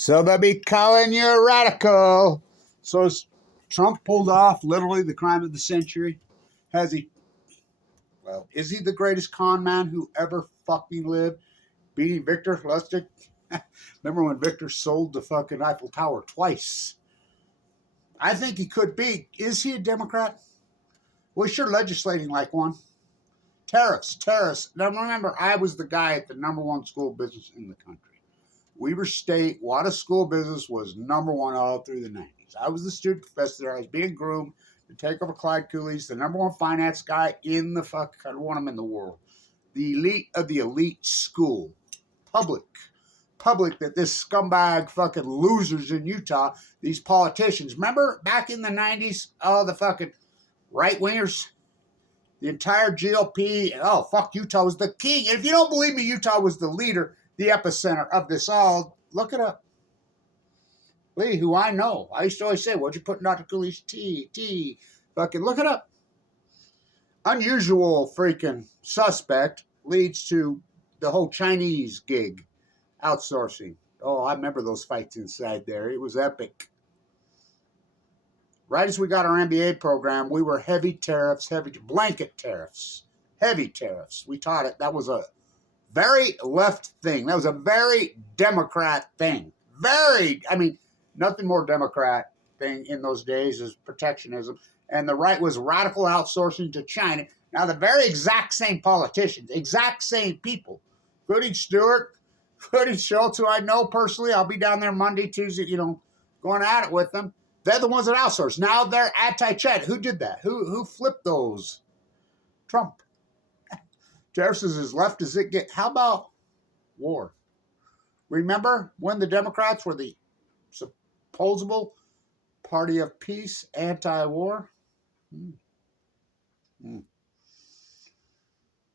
So they'll be calling you a radical. So has Trump pulled off literally the crime of the century? Has he? Well, is he the greatest con man who ever fucking lived? Beating Victor Lustig? Remember when Victor sold the fucking Eiffel Tower twice? I think he could be. Is he a Democrat? Well, he's sure legislating like one. Tariffs, tariffs. Now remember, I was the guy at the #1 school business in the country. Weber State, Wada School Business was #1 all through the 90s. I was the student professor there. I was being groomed to take over Clyde Cooley's, the #1 finance guy in the fuck. I want him in the world. The elite of the elite school. Public that this scumbag fucking losers in Utah, these politicians. Remember back in the 90s, all the fucking right-wingers? The entire GOP, oh, fuck, Utah was the king. And if you don't believe me, Utah was the leader, the epicenter of this all. Look it up. Lee, who I know. I used to always say, what'd you put in Dr. Cooley's tea? Fucking look it up. Unusual freaking suspect leads to the whole Chinese gig. Outsourcing. Oh, I remember those fights inside there. It was epic. Right as we got our MBA program, we were heavy tariffs, heavy blanket tariffs, heavy tariffs. We taught it. That was a very left thing. That was a very Democrat thing. Nothing more Democrat thing in those days is protectionism. And the right was radical outsourcing to China. Now, the very exact same politicians, exact same people, including Stewart, including Schultz, who I know personally. I'll be down there Monday, Tuesday, going at it with them. They're the ones that outsource. Now they're anti-China. Who did that? Who flipped those? Trump. Tariffs is as left as it gets. How about war? Remember when the Democrats were the supposable party of peace, anti-war?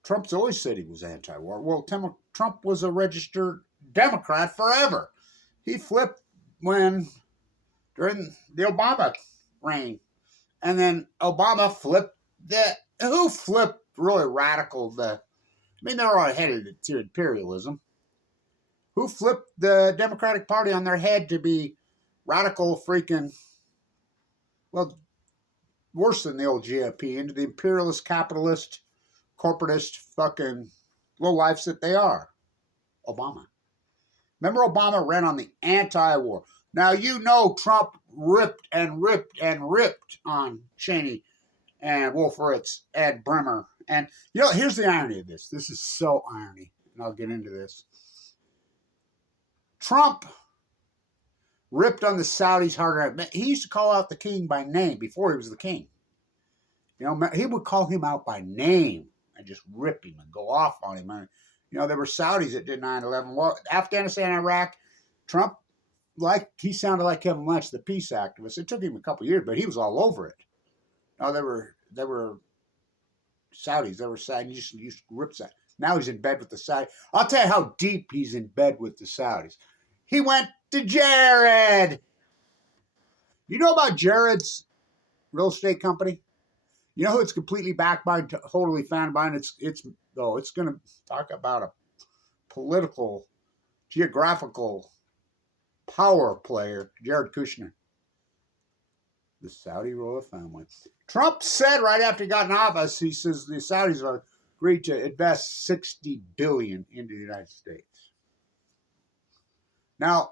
Trump's always said he was anti-war. Well, Trump was a registered Democrat forever. He flipped during the Obama reign. And then Obama flipped who flipped really radical they were all headed to imperialism. Who flipped the Democratic Party on their head to be radical freaking, well, worse than the old GOP, into the imperialist, capitalist, corporatist fucking lowlifes that they are? Obama. Remember Obama ran on the anti-war. Now, Trump ripped on Cheney and Wolfowitz, Ed Bremer. And, here's the irony of this. This is so irony, and I'll get into this. Trump ripped on the Saudis harder. He used to call out the king by name before he was the king. He would call him out by name and just rip him and go off on him. And, there were Saudis that did 9/11. Well, Afghanistan, Iraq, Trump, he sounded like Kevin Blanch, the peace activist. It took him a couple years, but he was all over it. Now, there were Saudis. There were Saudis. You used to rip that. Now he's in bed with the Saudis. I'll tell you how deep he's in bed with the Saudis. He went to Jared. You know about Jared's real estate company? You know who it's completely backed by, totally founded by? And it's going to talk about a political, geographical power player, Jared Kushner. The Saudi royal family. Trump said right after he got in office, he says the Saudis are agreed to invest $60 billion into the United States. Now,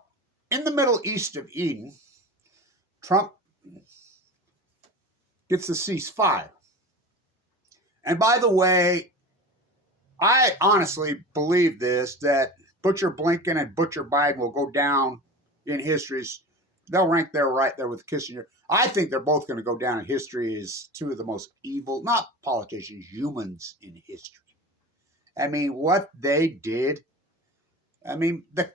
in the Middle East of Eden, Trump gets the ceasefire. And by the way, I honestly believe that Butcher Blinken and Butcher Biden will go down in history. They'll rank there right there with Kissinger. I think they're both going to go down in history as two of the most evil, not politicians, humans in history. What they did, the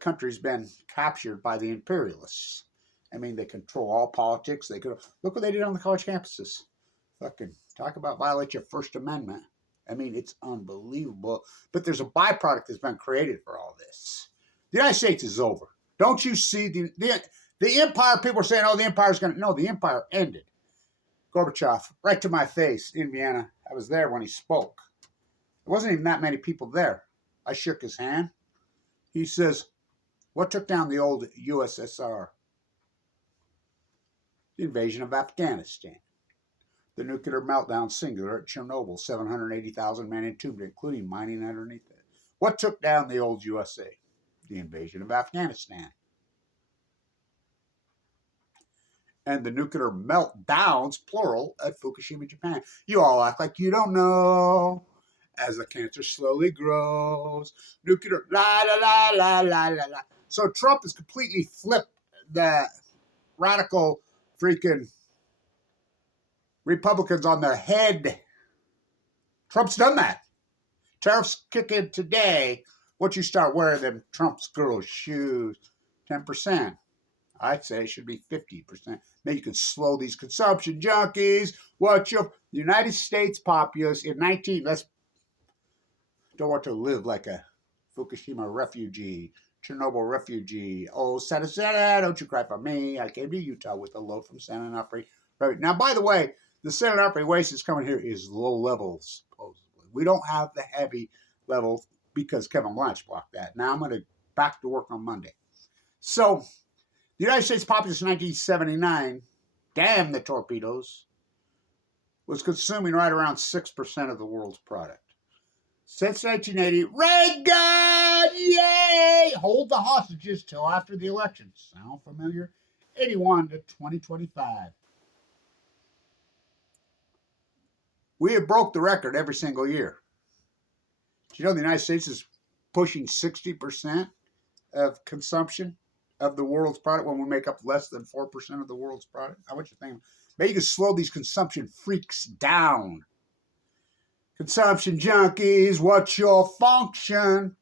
country's been captured by the imperialists. They control all politics. Look what they did on the college campuses. Fucking talk about violate your First Amendment. It's unbelievable. But there's a byproduct that's been created for all this. The United States is over. Don't you see the empire? People are saying, the empire's going to... No, the empire ended. Gorbachev, right to my face in Vienna. I was there when he spoke. There wasn't even that many people there. I shook his hand. He says, What took down the old USSR? The invasion of Afghanistan. The nuclear meltdown singular at Chernobyl, 780,000 men entombed, including mining underneath it. What took down the old USA? The invasion of Afghanistan. And the nuclear meltdowns, plural, at Fukushima, Japan. You all act like you don't know. As the cancer slowly grows, nuclear, la la la la la la la. So Trump has completely flipped the radical freaking Republicans on their head. Trump's done that. Tariffs kick in today. Once you start wearing them Trump's girls' shoes, 10%. I'd say it should be 50%. Maybe you can slow these consumption junkies. Watch your the United States populace in 19. Let's don't want to live like a Fukushima refugee, Chernobyl refugee. Oh, Santa Santa, don't you cry for me. I came to Utah with a load from Santa Onofre. Now, by the way, the Santa Onofre waste is coming here is low levels, supposedly. We don't have the heavy levels because Kevin Blanch blocked that. Now I'm going to back to work on Monday. So, the United States populace in 1979, damn the torpedoes, was consuming right around 6% of the world's product. Since 1980, Reagan, yay! Hold the hostages till after the election. Sound familiar? 81 to 2025. We have broke the record every single year. Do you know the United States is pushing 60% of consumption of the world's product when we make up less than 4% of the world's product? How much you think? Maybe you can slow these consumption freaks down. Consumption junkies, what's your function?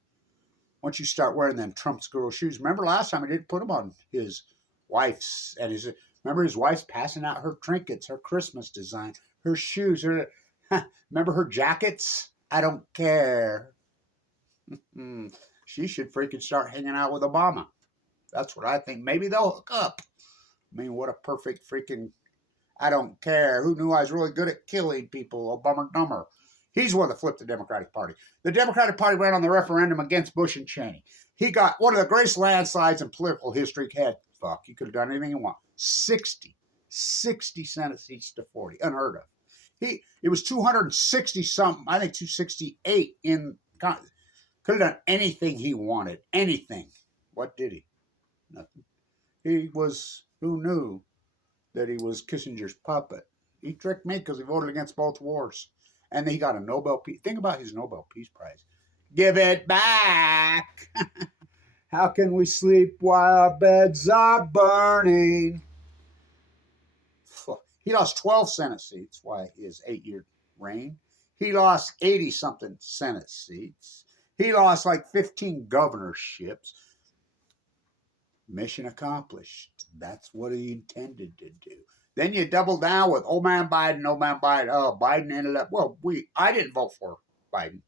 Once you start wearing them Trump's girl shoes. Remember last time I didn't put them on his wife's and his. Remember his wife's passing out her trinkets, her Christmas design, her shoes. Remember her jackets? I don't care. She should freaking start hanging out with Obama. That's what I think. Maybe they'll hook up. I mean, what a perfect freaking. I don't care. Who knew I was really good at killing people? Obama dumber. He's one that flipped the Democratic Party. The Democratic Party ran on the referendum against Bush and Cheney. He got one of the greatest landslides in political history. He could have done anything he wanted. 60 Senate seats to 40. Unheard of. It was 260 something, I think 268 in Congress. Could have done anything he wanted. Anything. What did he? Nothing. He was, who knew that he was Kissinger's puppet? He tricked me because he voted against both wars. And he got a Nobel Peace. Think about his Nobel Peace Prize. Give it back. How can we sleep while our beds are burning? He lost 12 Senate seats while his 8-year reign. He lost 80-something Senate seats. He lost like 15 governorships. Mission accomplished. That's what he intended to do. Then you double down with old man Biden. Oh, Biden ended up, I didn't vote for Biden.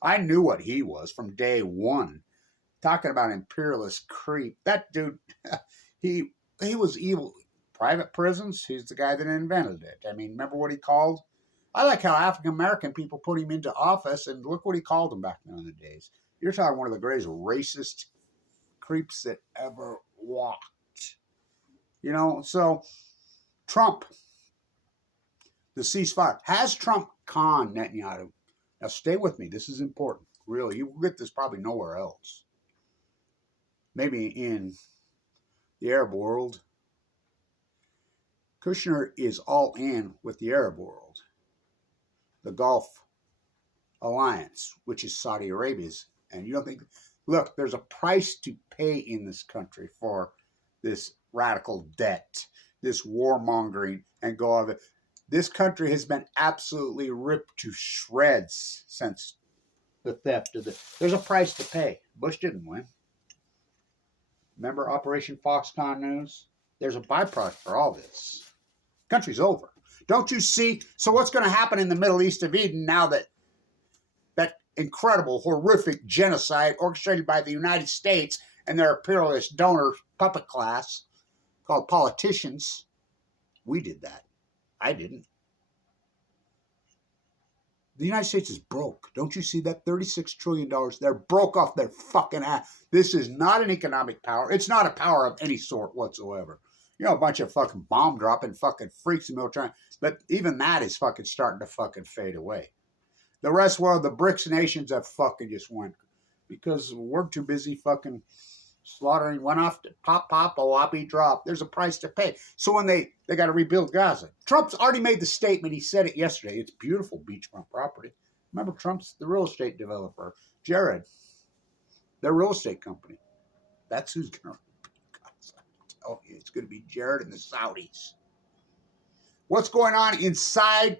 I knew what he was from day one. Talking about imperialist creep. That dude, he was evil. Private prisons, he's the guy that invented it. I mean, remember what he called? I like how African-American people put him into office, and look what he called them back then in the days. You're talking one of the greatest racist creeps that ever walked. So Trump, the ceasefire. Has Trump conned Netanyahu? Now stay with me. This is important. Really, you will get this probably nowhere else. Maybe in the Arab world. Kushner is all in with the Arab world. The Gulf Alliance, which is Saudi Arabia's. And you don't think, look, there's a price to pay in this country for this radical debt, this warmongering, and go of it. This country has been absolutely ripped to shreds since the theft of there's a price to pay. Bush didn't win. Remember Operation Foxconn News? There's a byproduct for all this. Country's over. Don't you see? So what's going to happen in the Middle East of Eden now that that incredible, horrific genocide orchestrated by the United States and their imperialist donor puppet class called politicians? We did that. I didn't. The United States is broke. Don't you see that? $36 trillion. They're broke off their fucking ass. This is not an economic power. It's not a power of any sort whatsoever. You know, a bunch of fucking bomb dropping fucking freaks in military. But even that is fucking starting to fucking fade away. The rest, well, the BRICS nations have fucking just went because we're too busy fucking slaughtering. Went off to pop, pop, a whoppy drop. There's a price to pay. So when they got to rebuild Gaza. Trump's already made the statement. He said it yesterday. It's beautiful beachfront property. Remember, Trump's the real estate developer. Jared, their real estate company. That's who's going to rebuild Gaza. I tell you, it's going to be Jared and the Saudis. What's going on inside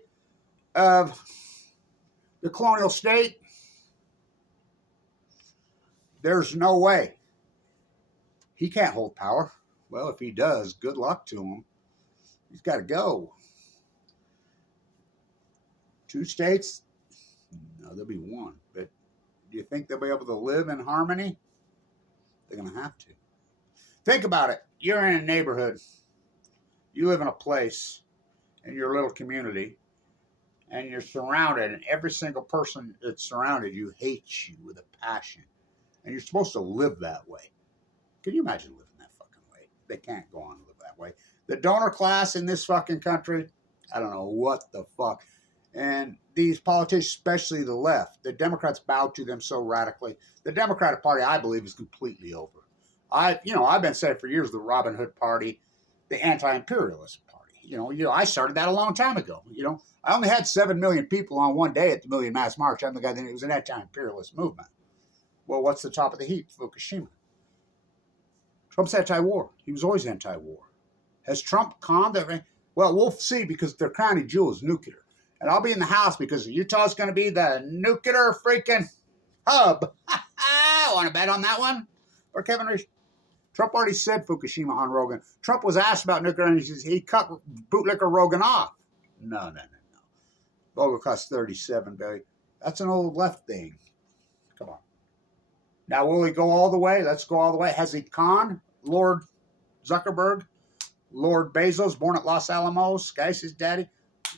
of the colonial state? There's no way. He can't hold power. Well, if he does, good luck to him. He's got to go. 2 states? No, there'll be 1. But do you think they'll be able to live in harmony? They're going to have to. Think about it. You're in a neighborhood. You live in a place in your little community. And you're surrounded. And every single person that's surrounded you hates you with a passion. And you're supposed to live that way. Can you imagine living that fucking way? They can't go on and live that way. The donor class in this fucking country, I don't know what the fuck. And these politicians, especially the left, the Democrats bowed to them so radically. The Democratic Party, I believe, is completely over. I've been saying for years the Robin Hood Party, the anti-imperialist party. I started that a long time ago. I only had 7 million people on one day at the Million Mass March. I'm the guy that it was an anti-imperialist movement. Well, what's the top of the heap? Fukushima. Trump's anti-war. He was always anti-war. Has Trump conned them? Well, we'll see because their crowning jewel is nuclear. And I'll be in the house because Utah's going to be the nuclear freaking hub. I want to bet on that one. Or Kevin Rich. Trump already said Fukushima on Rogan. Trump was asked about nuclear energy. He cut bootlicker Rogan off. No. Vogel cost $37 billion. That's an old left thing. Come on. Now, will he go all the way? Let's go all the way. Has he conned Lord Zuckerberg, Lord Bezos, born at Los Alamos, guy's his daddy,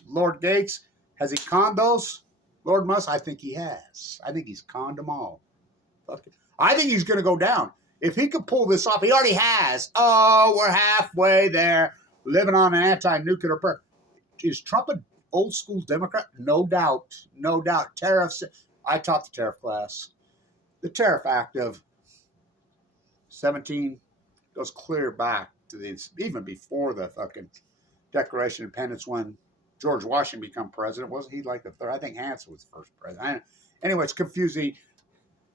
Lord Gates? Has he conned those? Lord Musk? I think he has. I think he's conned them all. I think he's going to go down. If he could pull this off, he already has. Oh, we're halfway there, living on an anti-nuclear prayer. Is Trump an old school Democrat? No doubt. No doubt. Tariffs. I taught the tariff class. The Tariff Act of 17 goes clear back to even before the fucking Declaration of Independence when George Washington became president. Wasn't he like the third? I think Hanson was the first president. Anyway, it's confusing.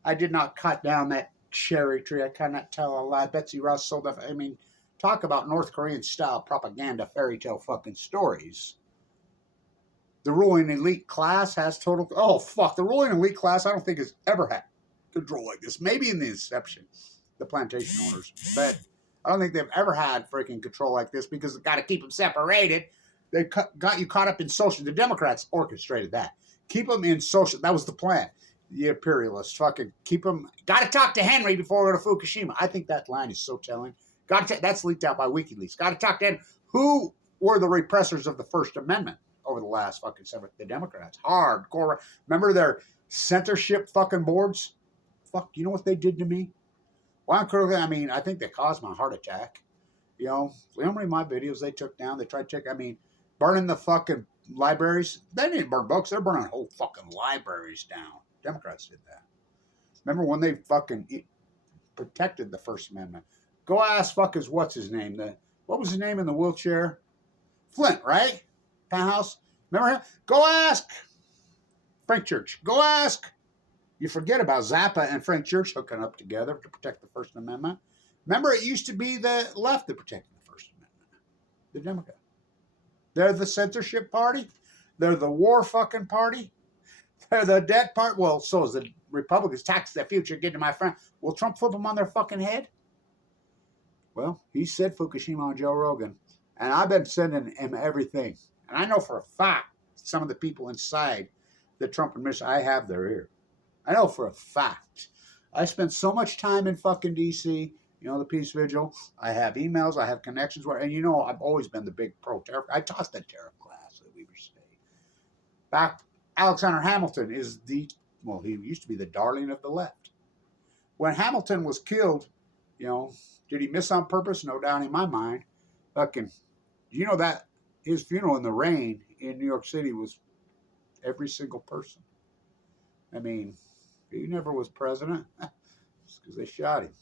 I did not cut down that cherry tree. I cannot tell a lie. Betsy Ross sold that. I mean, talk about North Korean style propaganda fairy tale fucking stories. The ruling elite class has total. Oh, fuck. The ruling elite class, I don't think has ever had control like this. Maybe in the inception, the plantation owners, but I don't think they've ever had freaking control like this because they've got to keep them separated. They got you caught up in social. The Democrats orchestrated that. Keep them in social. That was the plan. The imperialists fucking keep them. Got to talk to Henry before we go to Fukushima. I think that line is so telling. That's leaked out by WikiLeaks. Got to talk to Henry. Who were the repressors of the First Amendment over the last fucking 7? The Democrats. Hardcore. Remember their censorship fucking boards? Fuck, you know what they did to me? I think they caused my heart attack. How many of my videos they took down? They tried to take, burning the fucking libraries. They didn't burn books. They're burning whole fucking libraries down. Democrats did that. Remember when they fucking protected the First Amendment? Go ask what's his name? What was his name in the wheelchair? Flint, right? Penthouse. Remember him? Go ask Frank Church. Go ask. You forget about Zappa and Frank Church hooking up together to protect the First Amendment. Remember, it used to be the left that protected the First Amendment. The Democrats. They're the censorship party. They're the war fucking party. They're the debt part. Well, so is the Republicans. Tax their future. Get to my friend. Will Trump flip them on their fucking head? Well, he said Fukushima on Joe Rogan. And I've been sending him everything. And I know for a fact some of the people inside the Trump administration, I have their ear. I know for a fact. I spent so much time in fucking D.C., the Peace Vigil. I have emails. I have connections. And I've always been the big pro-tariff. I taught the tariff class at Weber State. Back Alexander Hamilton is well, he used to be the darling of the left. When Hamilton was killed, did he miss on purpose? No doubt in my mind. Fucking, you know that his funeral in the rain in New York City was every single person. I mean, he never was president. It's because they shot him.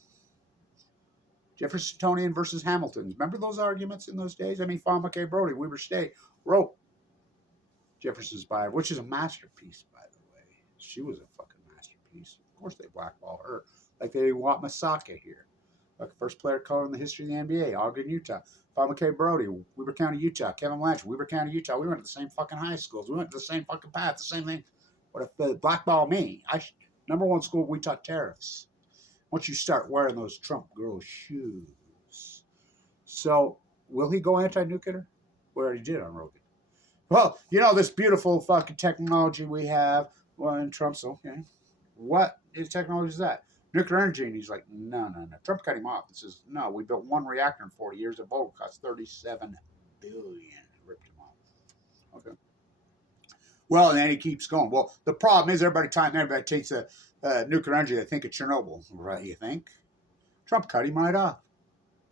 Jeffersonian versus Hamilton. Remember those arguments in those days? I mean, Fawn McKay Brody, Weber State, wrote Jefferson's Bible, which is a masterpiece, by the way. She was a fucking masterpiece. Of course they blackball her. Like they want Masaka here. Like first player of color in the history of the NBA, Ogden, Utah. Fawn McKay Brody, Weber County, Utah. Kevin Blanch, Weber County, Utah. We went to the same fucking high schools. We went to the same fucking path, the same thing. What if they blackball me? Number one school, we taught tariffs. Once you start wearing those Trump girl shoes. So, will he go anti-nuclear? We already did on Rogan. Well, this beautiful fucking technology we have. Well, in Trump's, okay. What technology is that? Nuclear energy. And he's like, no. Trump cut him off. He says, no, we built one reactor in 40 years. The vote cost $37 billion. Ripped him off. Okay. Well, and then he keeps going. Well, the problem is everybody takes nuclear energy. They think of Chernobyl, right? You think? Trump cut him right off.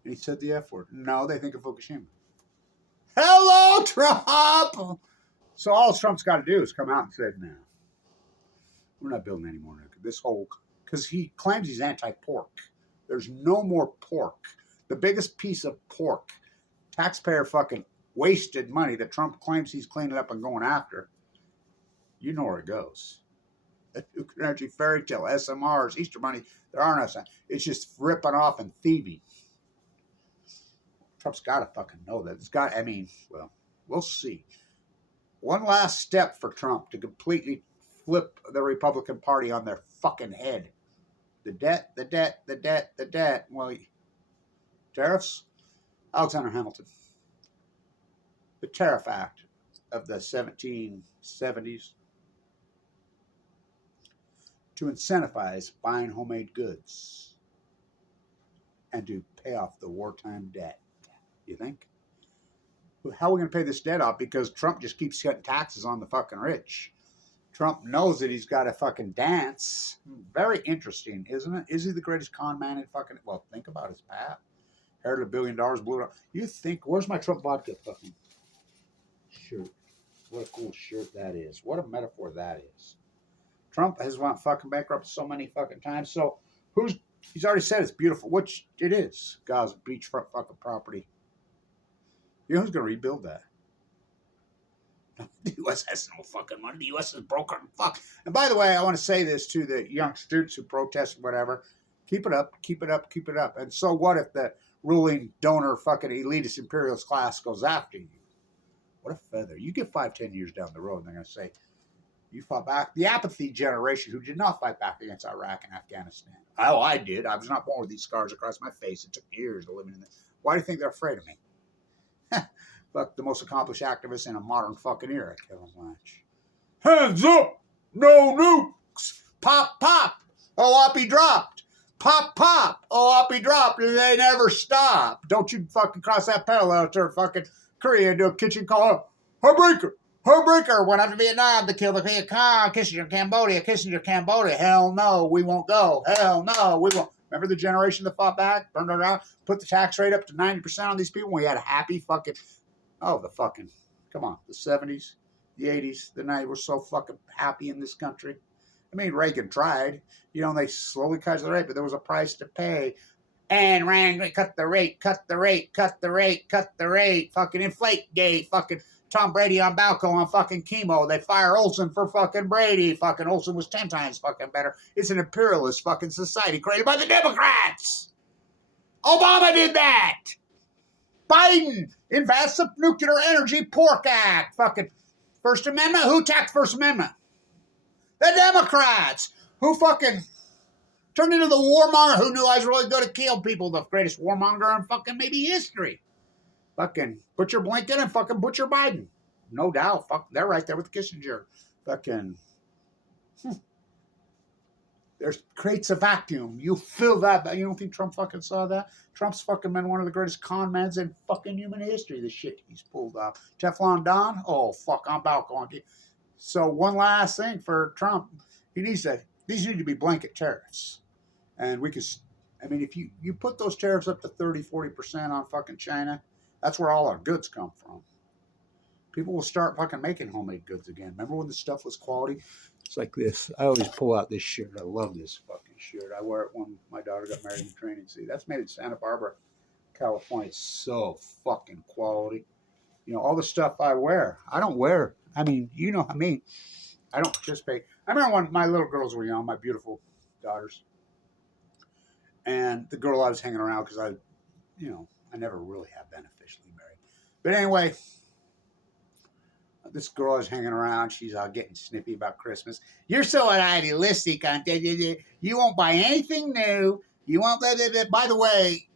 And he said the F word. No, they think of Fukushima. Hello, Trump! So all Trump's got to do is come out and say, no, we're not building any more nuclear. Because he claims he's anti-pork. There's no more pork. The biggest piece of pork, taxpayer fucking wasted money that Trump claims he's cleaning up and going after. You know where it goes. The nuclear energy fairy tale, SMRs, Easter money, there are no signs. It's just ripping off and thieving. Trump's got to fucking know that. We'll see. One last step for Trump to completely flip the Republican Party on their fucking head. The debt. Well, tariffs? Alexander Hamilton. The Tariff Act of the 1770s to incentivize buying homemade goods and to pay off the wartime debt. You think? How are we going to pay this debt off? Because Trump just keeps cutting taxes on the fucking rich. Trump knows that he's got to fucking dance. Very interesting, isn't it? Is he the greatest con man in fucking... Well, think about his path. Inherited $1 billion, blew it up. You think... Where's my Trump vodka fucking shirt? What a cool shirt that is. What a metaphor that is. Trump has went fucking bankrupt so many fucking times. So he's already said it's beautiful, which it is. Gaza beachfront fucking property. You know who's going to rebuild that? The U.S. has no fucking money. The U.S. is broken. Fuck. And by the way, I want to say this to the young students who protest whatever. Keep it up. Keep it up. Keep it up. And so what if the ruling donor fucking elitist imperialist class goes after you? What a feather. You get 5-10 years down the road and they're going to say, you fought back. The apathy generation who did not fight back against Iraq and Afghanistan. Oh, I did. I was not born with these scars across my face. It took years to live in this. Why do you think they're afraid of me? Fuck, the most accomplished activist in a modern fucking era, Kevin Blanch. Hands up! No nukes! Pop, pop! Oh, up he dropped! Pop, pop! Oh, up he dropped! And they never stop! Don't you fucking cross that parallel to fucking Korea and do a kitchen call. Heartbreaker! Heartbreaker went up to Vietnam to kill the Viet Cong. Kissinger, Cambodia. Hell no, we won't go. Hell no, we won't. Remember the generation that fought back, burned it out, put the tax rate up to 90% on these people? We had a happy fucking, come on, the 70s, the 80s, the 90s, we're so fucking happy in this country. I mean, Reagan tried, and they slowly cut the rate, but there was a price to pay. And Reagan cut the rate, fucking inflate gate, fucking Tom Brady on Balco on fucking chemo. They fire Olson for fucking Brady. Fucking Olson was 10 times fucking better. It's an imperialist fucking society created by the Democrats. Obama did that. Biden invests the Nuclear Energy Pork Act. Fucking First Amendment. Who attacked First Amendment? The Democrats. Who fucking turned into the warmonger who knew I was really good at killing people. The greatest warmonger in fucking maybe history. Fucking Butcher Blinken and fucking Butcher Biden. No doubt. Fuck, they're right there with Kissinger. Fucking. There's creates a vacuum. You fill that. You don't think Trump fucking saw that? Trump's fucking been one of the greatest con men in fucking human history. The shit he's pulled off. Teflon Don? Oh, fuck. I'm about going to. So one last thing for Trump, these need to be blanket tariffs. And we could, I mean, if you put those tariffs up to 30-40% on fucking China, that's where all our goods come from. People will start fucking making homemade goods again. Remember when the stuff was quality? It's like this. I always pull out this shirt. I love this fucking shirt. I wear it when my daughter got married in training. See, that's made in Santa Barbara, California. It's so fucking quality. You know, all the stuff I wear, I don't wear. I mean, you know what I mean. I don't participate. I remember when my little girls were young, my beautiful daughters, and the girl I was hanging around because I never really have been officially married. But anyway, this girl I was hanging around. She's getting snippy about Christmas. You're so idealistic. You won't buy anything new. You won't. By the way,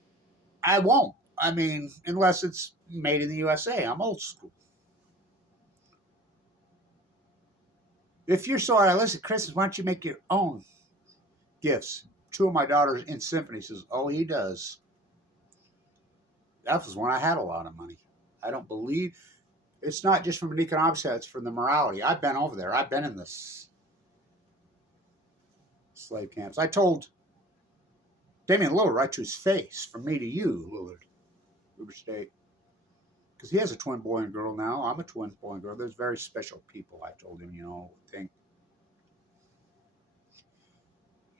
I won't. I mean, unless it's made in the USA. I'm old school. If you're so idealistic, Christmas, why don't you make your own gifts? Two of my daughters in symphony says, "Oh, he does." That was when I had a lot of money. I don't believe it's not just from an economic side, it's from the morality. I've been over there. I've been in this slave camps. I told Damian Lillard right to his face, from me to you, Lillard, Uber State. Because he has a twin boy and girl now. I'm a twin boy and girl. There's very special people, I told him, think.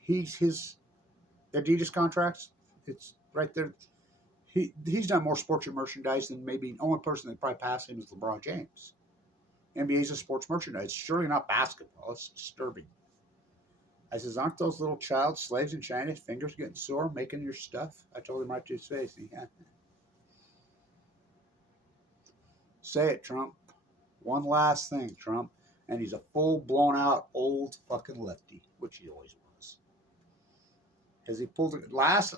His Adidas contracts, it's right there. He's done more sports merchandise than maybe the only person that probably passed him is LeBron James. NBA's a sports merchandise. It's surely not basketball. It's disturbing. I says, aren't those little child slaves in China, fingers getting sore making your stuff? I told him right to his face. Yeah. Say it, Trump. One last thing, Trump. And he's a full blown out old fucking lefty, which he always was. Has he pulled it last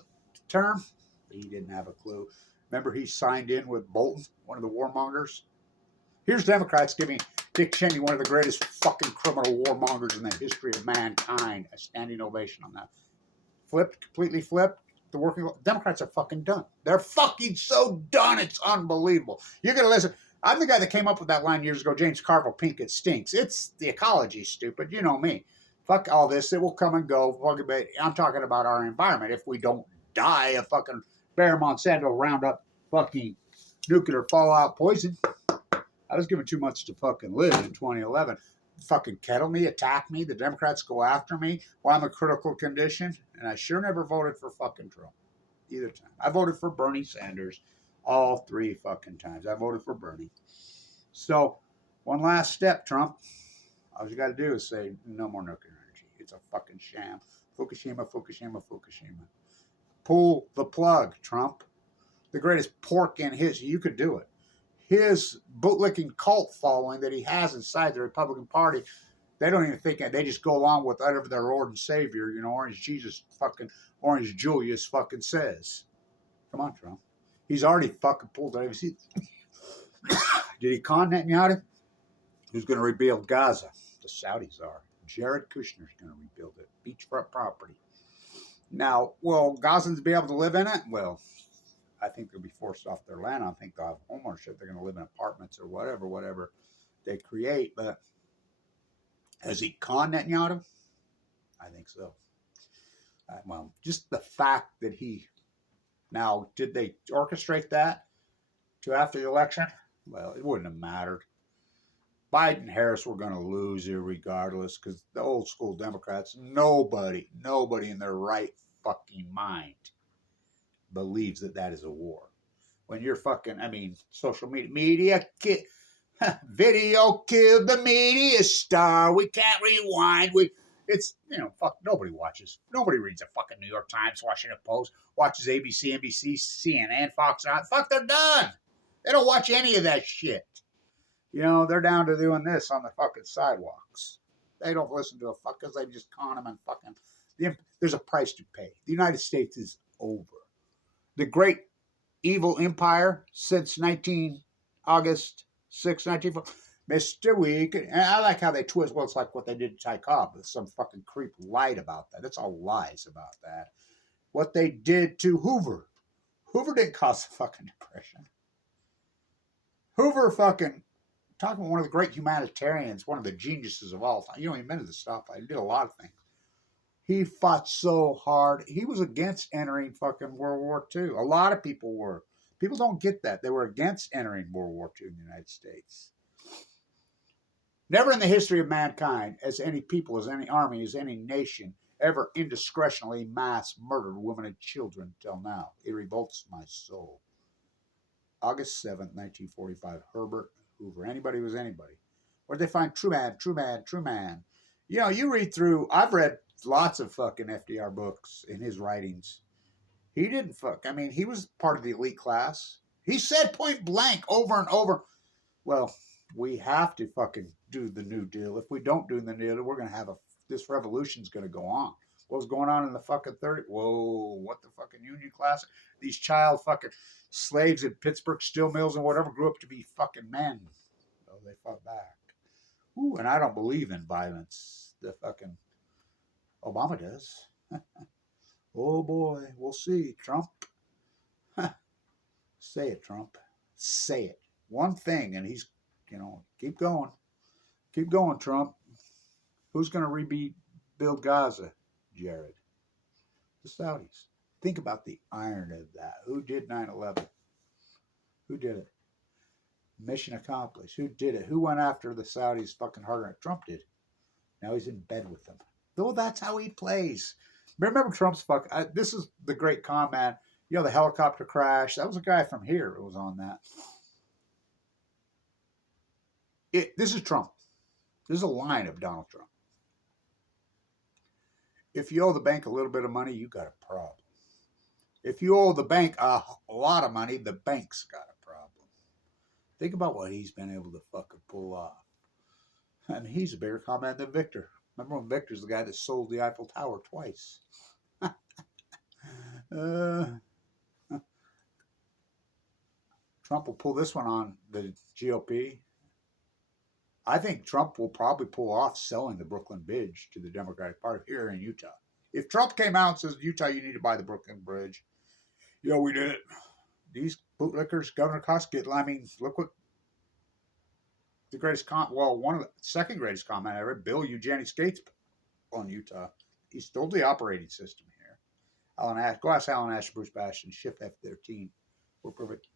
term? He didn't have a clue. Remember, he signed in with Bolton, one of the warmongers. Here's Democrats giving Dick Cheney, one of the greatest fucking criminal warmongers in the history of mankind, a standing ovation on that. Completely flipped. The working Democrats are fucking done. They're fucking so done. It's unbelievable. You're gonna listen. I'm the guy that came up with that line years ago. James Carville, pink, it stinks. It's the ecology, stupid. You know me. Fuck all this. It will come and go. I'm talking about our environment. If we don't die of fucking Bayer Monsanto Roundup fucking nuclear fallout poison. I was given 2 months to fucking live in 2011. Fucking kettle me, attack me. The Democrats go after me while I'm in critical condition. And I sure never voted for fucking Trump. Either time. I voted for Bernie Sanders all 3 fucking times. I voted for Bernie. So, one last step, Trump. All you got to do is say no more nuclear energy. It's a fucking sham. Fukushima, Fukushima, Fukushima. Pull the plug, Trump. The greatest pork in history. You could do it. His bootlicking cult following that he has inside the Republican Party, they don't even think it. They just go along with whatever their Lord and Savior, Orange Jesus fucking, Orange Julius fucking says. Come on, Trump. He's already fucking pulled it. Did he con Netanyahu? Who's going to rebuild Gaza? The Saudis are. Jared Kushner's going to rebuild it. Beachfront property. Now, will Gazans be able to live in it? Well, I think they'll be forced off their land. I think they'll have homeownership. They're going to live in apartments or whatever they create. But has he conned Netanyahu? I think so. Well, just the fact that now, did they orchestrate that to after the election? Well, it wouldn't have mattered. Biden and Harris were going to lose irregardless because the old school Democrats, nobody in their right fucking mind believes that is a war. When you're fucking, social media video killed the media star. We can't rewind. Fuck, nobody watches. Nobody reads a fucking New York Times, Washington Post, watches ABC, NBC, CNN, Fox. Fuck, they're done. They don't watch any of that shit. They're down to doing this on the fucking sidewalks. They don't listen to a fuck because they just con them and fucking. There's a price to pay. The United States is over. The great evil empire since August 6, 1940. Mr. Week. And I like how they twist. Well, it's like what they did to Ty Cobb. Some fucking creep lied about that. It's all lies about that. What they did to Hoover. Hoover didn't cause the fucking depression. Hoover fucking talking about one of the great humanitarians, one of the geniuses of all time. You know, he invented the stoplight. He did a lot of things. He fought so hard. He was against entering fucking World War II. A lot of people were. People don't get that. They were against entering World War II in the United States. Never in the history of mankind has any people, as any army, as any nation ever indiscretionally mass murdered women and children till now. It revolts my soul. August 7th, 1945, Herbert Hoover. Anybody was anybody. Where'd they find Truman, Truman, Truman? You know, you read through, I've read lots of fucking FDR books in his writings. He didn't fuck. I mean, he was part of the elite class. He said point blank over and over, well, we have to fucking do the New Deal. If we don't do the New Deal, we're going to have this revolution's going to go on. What was going on in the fucking 30s? Whoa, what the fucking Union class? These child fucking slaves in Pittsburgh steel mills and whatever grew up to be fucking men. So they fought back. Ooh, and I don't believe in violence. The fucking Obama does. Oh boy, we'll see. Trump. Say it, Trump. Say it. One thing, and he's, you know, keep going. Keep going, Trump. Who's going to rebuild Gaza, Jared? The Saudis. Think about the irony of that. Who did 9/11? Who did it? Mission accomplished. Who did it? Who went after the Saudis fucking harder than Trump did? Now he's in bed with them. Though that's how he plays. Remember Trump's this is the great con man. You know, the helicopter crash. That was a guy from here who was on that. This is Trump. This is a line of Donald Trump. If you owe the bank a little bit of money, you got a problem. If you owe the bank a lot of money, the bank's got a problem. Think about what he's been able to fucking pull off. I mean, he's a bigger con man than Victor. Remember when Victor's the guy that sold the Eiffel Tower twice? Trump will pull this one on the GOP. I think Trump will probably pull off selling the Brooklyn Bridge to the Democratic Party here in Utah. If Trump came out and says, Utah, you need to buy the Brooklyn Bridge. You know, we did it. These bootlickers, Governor Koskett, I mean, look what the greatest one of the second greatest comment I read, Bill Eugenie Skates on Utah. He stole the operating system here. Go ask Alan Ash, Bruce Bash, and Shift F-13. We're perfect.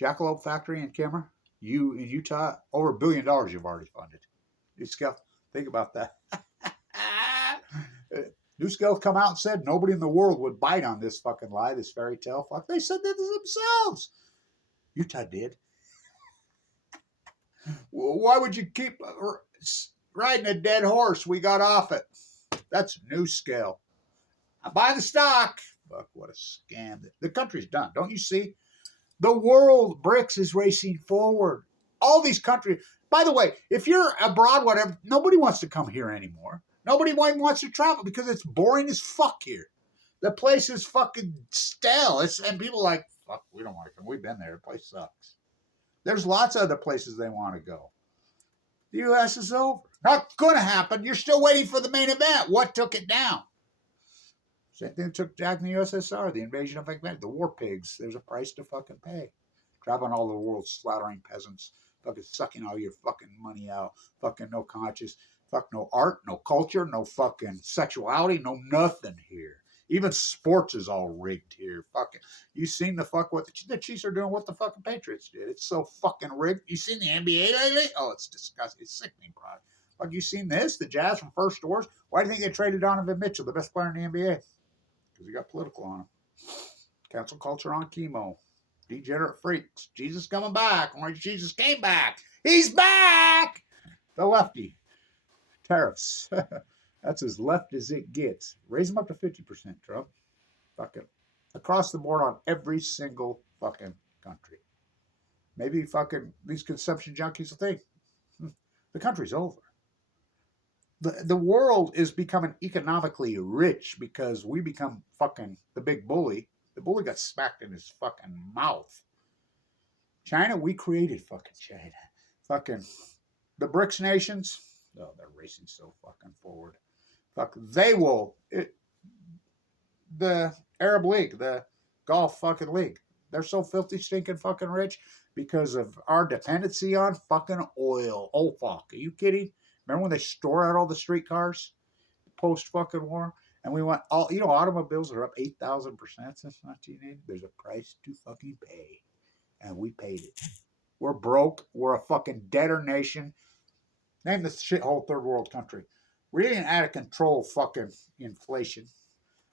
Jackalope Factory in Kemmer. You in Utah, over $1 billion you've already funded. Newscale, think about that. Newscale come out and said nobody in the world would bite on this fucking lie, this fairy tale. Fuck, they said that themselves. Utah did. Why would you keep riding a dead horse? We got off it. That's Newscale. I buy the stock. Fuck, what a scam. The country's done. Don't you see? The world, BRICS, is racing forward. All these countries. By the way, if you're abroad, whatever, nobody wants to come here anymore. Nobody wants to travel because it's boring as fuck here. The place is fucking stale. And people are like, fuck, we don't want to come. We've been there. The place sucks. There's lots of other places they want to go. The U.S. is over. Not going to happen. You're still waiting for the main event. What took it down? Same thing that took down the USSR, the invasion of Afghanistan, the war pigs. There's a price to fucking pay. Traveling all over the world, slaughtering peasants, fucking sucking all your fucking money out, fucking no conscience, fuck no art, no culture, no fucking sexuality, no nothing here. Even sports is all rigged here. Fucking, you seen the fuck what the Chiefs are doing? What the fucking Patriots did? It's so fucking rigged. You seen the NBA lately? Oh, it's disgusting. It's sickening, product. Like you seen this? The Jazz from First Doors. Why do you think they traded Donovan Mitchell, the best player in the NBA? Because he got political on him. Cancel culture on chemo. Degenerate freaks. Jesus coming back. Orange Jesus came back. He's back. The lefty. Tariffs. That's as left as it gets. Raise them up to 50%, Trump. Fuck it. Across the board on every single fucking country. Maybe fucking these consumption junkies will think the country's over. The world is becoming economically rich because we become fucking the big bully. The bully got smacked in his fucking mouth. China, we created fucking China. Fucking the BRICS nations, oh, they're racing so fucking forward. Fuck, they will. The Arab League, the Gulf fucking League, They're so filthy, stinking fucking rich because of our dependency on fucking oil. Oh, fuck. Are you kidding? Remember when they store out all the streetcars post fucking war? And we went all, automobiles are up 8,000% since 1980. There's a price to fucking pay. And we paid it. We're broke. We're a fucking debtor nation. Name this shithole third world country. Really an out of control fucking inflation.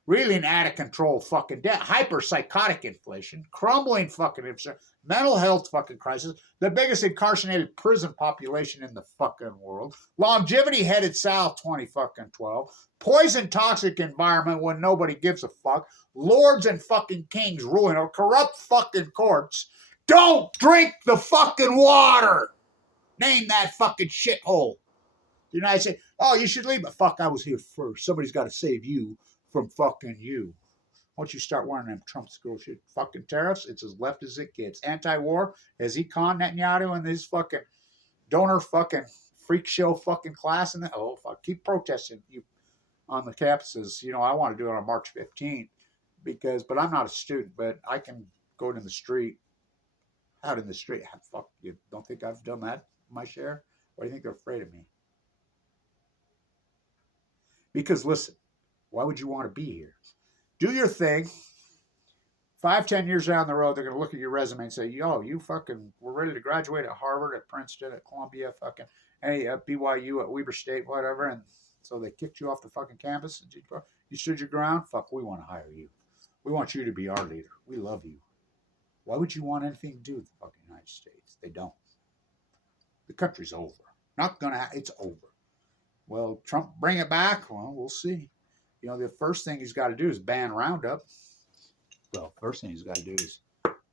Really an out of control fucking debt. Hyper-psychotic inflation. Crumbling fucking inflation. Mental health fucking crisis. The biggest incarcerated prison population in the fucking world. Longevity headed south 2012. Poison toxic environment when nobody gives a fuck. Lords and fucking kings ruling over corrupt fucking courts. Don't drink the fucking water. Name that fucking shithole. The United States. Oh, you should leave. But fuck, I was here first. Somebody's got to save you from fucking you. Once you start wearing them Trump school shit fucking tariffs, it's as left as it gets. Anti-war, has he conned Netanyahu and his fucking donor fucking freak show fucking class? And oh, fuck, keep protesting you on the campuses. I want to do it on March 15th but I'm not a student, but I can go in the street. Out in the street. Fuck, you don't think I've done that my share? Why do you think they're afraid of me? Because listen, why would you want to be here? Do your thing. 5-10 years down the road, they're going to look at your resume and say, yo, you fucking were ready to graduate at Harvard, at Princeton, at Columbia, fucking, hey, at BYU, at Weber State, whatever. And so they kicked you off the fucking campus. And you stood your ground. Fuck, we want to hire you. We want you to be our leader. We love you. Why would you want anything to do with the fucking United States? They don't. The country's over. Not gonna. It's over. Well, Trump bring it back. Well, we'll see. The first thing he's got to do is ban Roundup. Well, first thing he's got to do is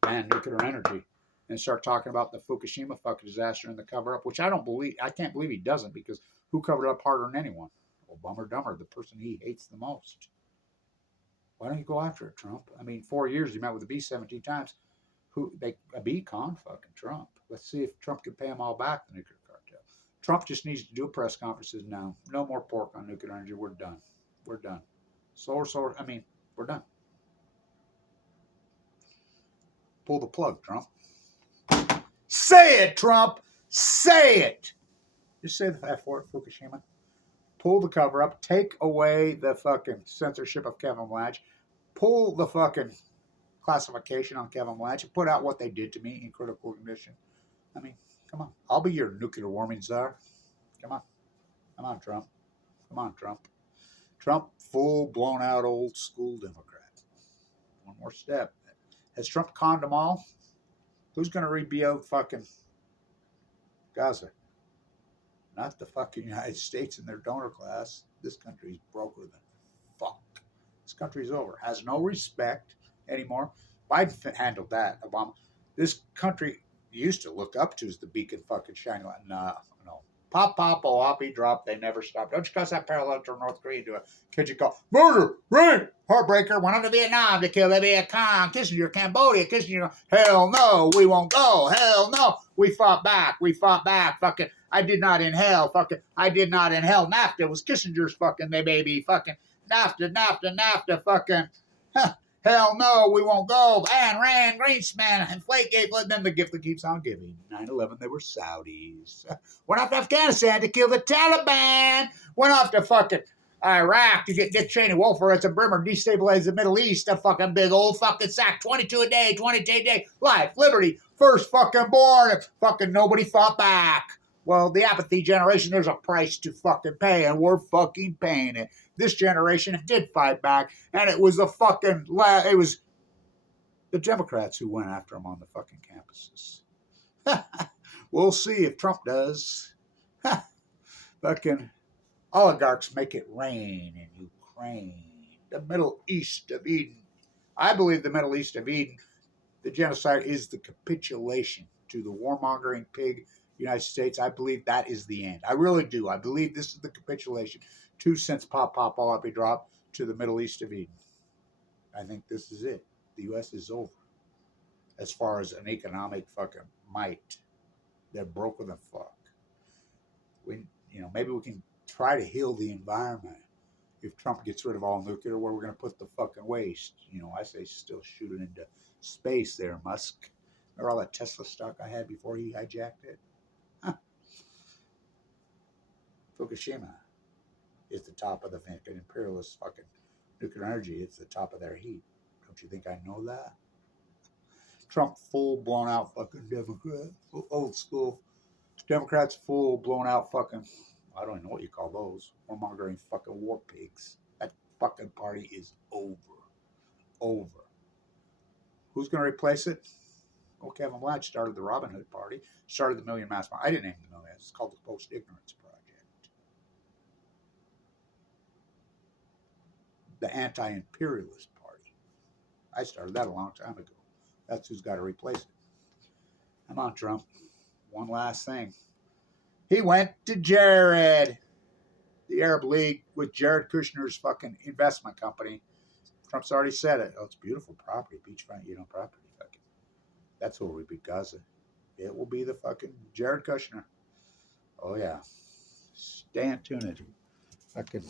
ban nuclear energy and start talking about the Fukushima fucking disaster and the cover-up, which I can't believe he doesn't, because who covered it up harder than anyone? Well, Bummer Dumber, the person he hates the most. Why don't you go after it, Trump? 4 years you met with the B 17 times. A B con fucking Trump. Let's see if Trump can pay them all back, the nuclear cartel. Trump just needs to do a press conference. Now, no more pork on nuclear energy. We're done. We're done. We're done. Pull the plug, Trump. Say it, Trump. Say it. Just say the F word, Fukushima. Pull the cover up. Take away the fucking censorship of Kevin Blanch. Pull the fucking classification on Kevin Blanch and put out what they did to me in critical condition. Come on. I'll be your nuclear warming czar. Come on, Trump. Come on, Trump. Trump, full blown out old school Democrat. One more step. Has Trump conned them all? Who's going to rebuild fucking Gaza? Not the fucking United States and their donor class. This country's broker than fuck. This country's over. Has no respect anymore. Biden handled that. Obama. This country used to look up to as the beacon fucking shining light. No. Pop, oppie, drop. They never stop. Don't you cause that parallel to North Korea to a kid you call murder, rape, heartbreaker. Went on to Vietnam to kill the Viet Cong. Kissinger, Cambodia, Kissinger. Hell no, we won't go. Hell no. We fought back. Fucking, I did not inhale. NAFTA was Kissinger's fucking baby. Fucking NAFTA. Fucking. Huh. Hell no, we won't go. Ayn Rand, Greenspan, and Flakegate, let them the gift that keeps on giving. 9/11, they were Saudis. Went off to Afghanistan to kill the Taliban. Went off to fucking Iraq to get Dick Cheney, Wolfer as a brimmer, destabilize the Middle East, a fucking big old fucking sack. 22 a day, 20 a day. Life, liberty, first fucking born. Fucking nobody fought back. Well, the apathy generation, there's a price to fucking pay, and we're fucking paying it. This generation did fight back, and it was it was the Democrats who went after them on the fucking campuses. We'll see if Trump does. Fucking oligarchs make it rain in Ukraine, the Middle East of Eden. I believe the Middle East of Eden, the genocide is the capitulation to the warmongering pig United States. I believe that is the end. I really do. I believe this is the capitulation. 2 cents pop, all up, drop to the Middle East of Eden. I think this is it. The U.S. is over. As far as an economic fucking might. They're broken the fuck. Maybe we can try to heal the environment. If Trump gets rid of all nuclear, where we're going to put the fucking waste. I say still shoot it into Space there, Musk. Remember all that Tesla stock I had before he hijacked it? Huh. Fukushima is the top of the fucking imperialist fucking nuclear energy. It's the top of their heat. Don't you think I know that? Trump, full blown out fucking Democrat, old school Democrats, full blown out fucking, I don't even know what you call those, warmongering fucking war pigs. That fucking party is over. Over. Who's going to replace it? Well, Kevin Blanch started the Robin Hood Party, started the Million Mask. I didn't even know that. It's called the Post Ignorance Project. The Anti-Imperialist Party. I started that a long time ago. That's who's got to replace it. Come on, Trump. One last thing. He went to Jared, the Arab League, with Jared Kushner's fucking investment company. Trump's already said it. Oh, it's beautiful property, beachfront, property. Fucking. That's what we be Gaza. It will be the fucking Jared Kushner. Oh yeah. Stay tuned. Fucking.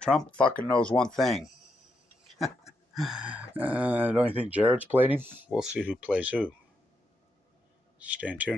Trump fucking knows one thing. Don't you think Jared's played him? We'll see who plays who. Stay tuned.